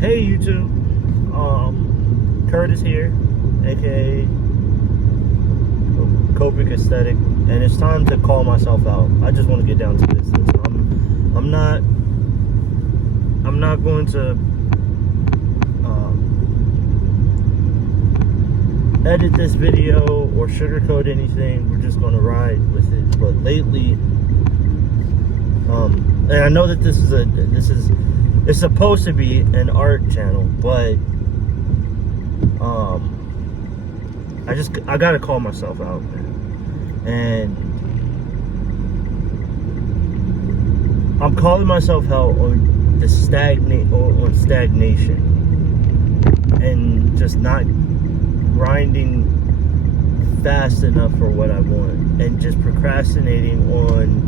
Hey YouTube, Curtis here, aka Copic Aesthetic, and it's time to call myself out. I just want to get down to business. I'm not going to edit this video or sugarcoat anything. We're just going to ride with it. But lately, and I know that it's supposed to be an art channel, but I gotta call myself out, man. And I'm calling myself out on the stagnation and just not grinding fast enough for what I want, and just procrastinating on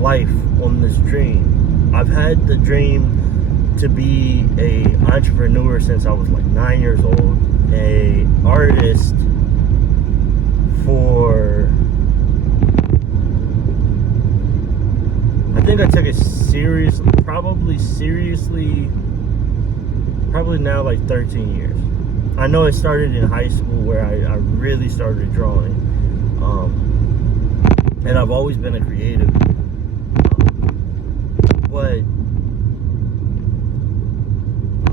life, on this dream. I've had the dream to be a entrepreneur since I was like 9 years old, a artist for, I think I took it seriously, probably now like 13 years. I know it started in high school where I really started drawing, and I've always been a creative. But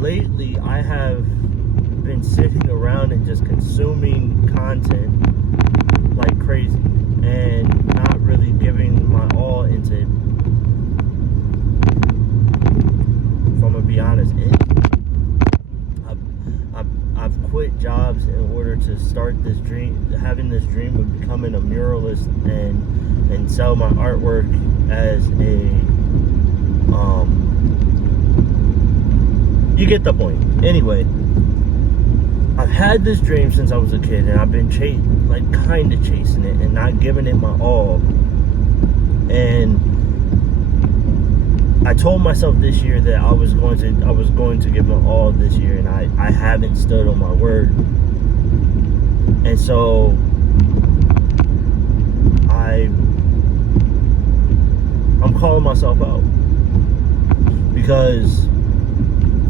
lately, I have been sitting around and just consuming content like crazy and not really giving my all into it. If I'm gonna be honest, I've quit jobs in order to start this dream, having this dream of becoming a muralist and sell my artwork as a you get the point. Anyway, I've had this dream since I was a kid, and I've been kind of chasing it and not giving it my all. And I told myself this year that I was going to give my all this year, and I haven't stood on my word. And so I'm calling myself out, because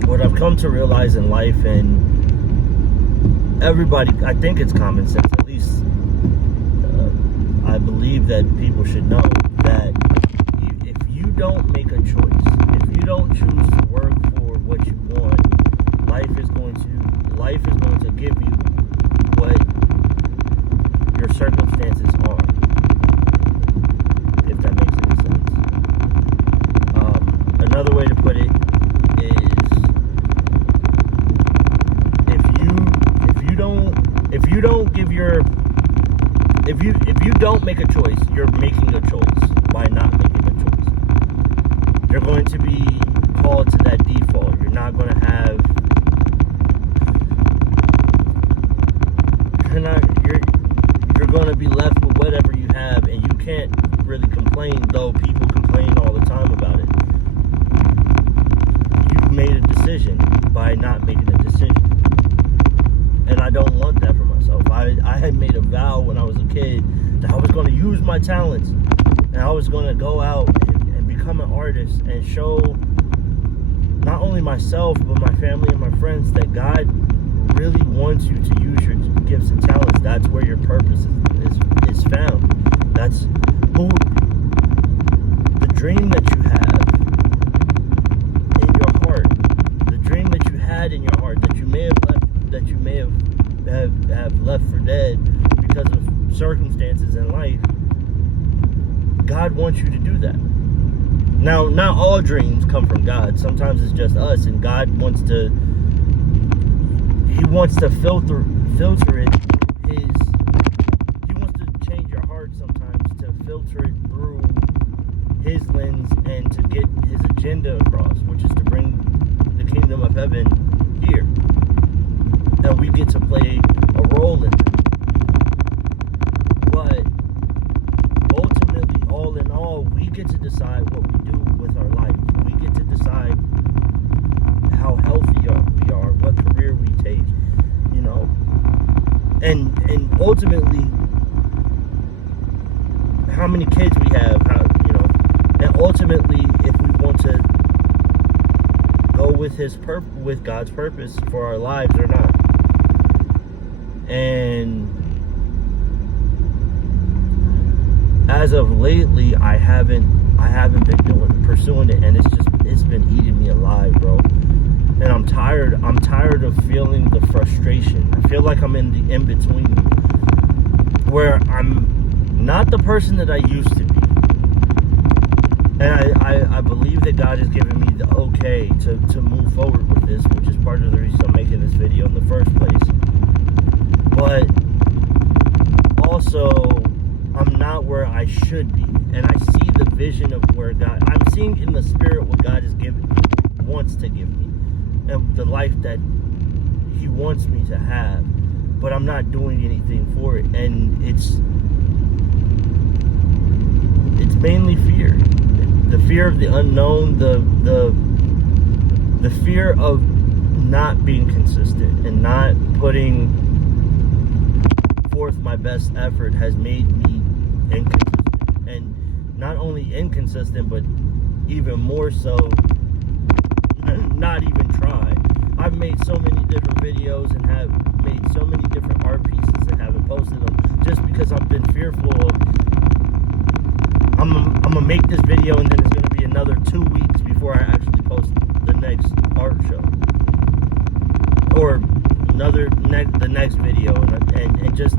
what I've come to realize in life, and everybody, I think it's common sense, at least I believe that people should know that if you don't make a choice, if you don't choose to work for what you want, life is going to give you what your circumstances are, if that makes any sense. Another way to put it is, if you don't make a choice, you're making a choice by not making a choice. You're going to be called to that default. You're not going to have, you're going to be left with whatever you have, and you can't really complain, though people complain all the time about it. You've made a decision by not making a decision. And I don't want that for myself. I had made a vow when I was a kid that I was going to use my talents, and I was going to go out and become an artist and show not only myself but my family and my friends that God really wants you to use your gifts and talents. That's where your purpose is found. That's who the dream that you have in your heart, the dream that you had in your heart that you may have left for dead because of circumstances in life. God wants you to do that. Now, not all dreams come from God. Sometimes it's just us, and God wants to filter it. He wants to change your heart sometimes, to filter it through His lens and to get His agenda across, which is to bring the kingdom of heaven here. And we get to play a role in that. But ultimately, all in all, we get to decide what we do with our life. We get to decide how healthy we are, what career we take, and ultimately how many kids we have, and ultimately if we want to with with God's purpose for our lives or not. And as of lately, I haven't been pursuing it, and it's been eating me alive, bro. And I'm tired of feeling the frustration. I feel like I'm in the in-between, where I'm not the person that I used to be. And I believe that God has given me the okay to move forward with this, which is part of the reason I'm making this video in the first place. But also, I'm not where I should be. And I see the vision of where I'm seeing in the spirit what God has given me, wants to give me, and the life that He wants me to have. But I'm not doing anything for it. And it's mainly fear. The fear of the unknown, the fear of not being consistent and not putting forth my best effort has made me inconsistent. And not only inconsistent, but even more so, not even try. I've made so many different videos and have made so many different art pieces and haven't posted them just because I've been fearful of, I'm gonna make this video and then it's gonna be another 2 weeks before I actually post the next art show or the next video, and just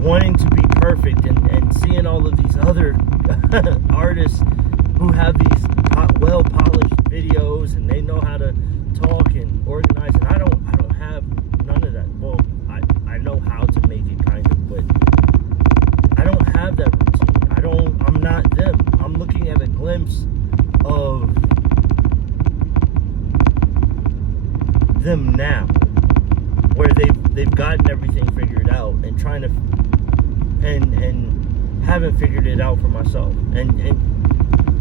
wanting to be perfect and seeing all of these other artists who have these well polished videos and they know how to talk and organize, and I don't have none of that. Well, I know how to make it kind of, but I don't have that routine. I'm not them. I'm looking at a glimpse of them now, where they've gotten everything figured out and trying to and haven't figured it out for myself, and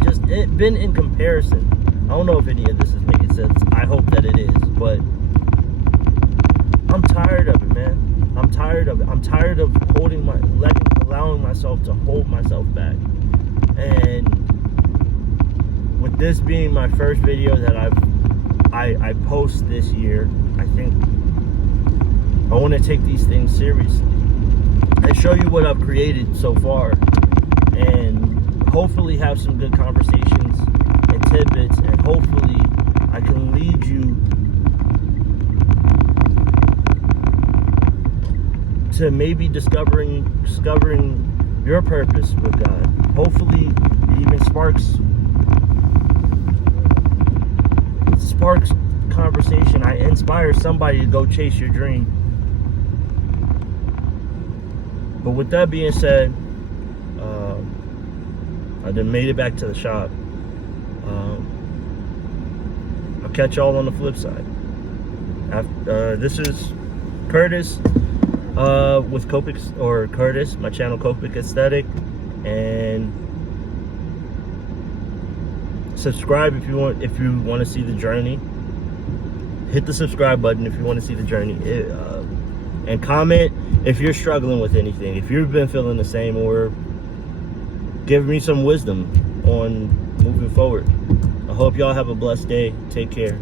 just it been in comparison. I don't know if any of this is making sense. I hope that it is, but I'm tired of it, man. I'm tired of it. I'm tired of allowing myself to hold myself back. And with this being my first video that I post this year, I think I want to take these things seriously and show you what I've created so far, and hopefully have some good conversations and tidbits, and hopefully I can lead you to maybe discovering your purpose with God. Hopefully it even sparks conversation. I inspire somebody to go chase your dream. But with that being said, I done made it back to the shop. I'll catch y'all on the flip side. This is Curtis with Copic, or Curtis, my channel Copic Aesthetic, and subscribe if you want to see the journey. Hit the subscribe button if you want to see the journey, and comment if you're struggling with anything, if you've been feeling the same, or give me some wisdom on moving forward. I hope y'all have a blessed day. Take care.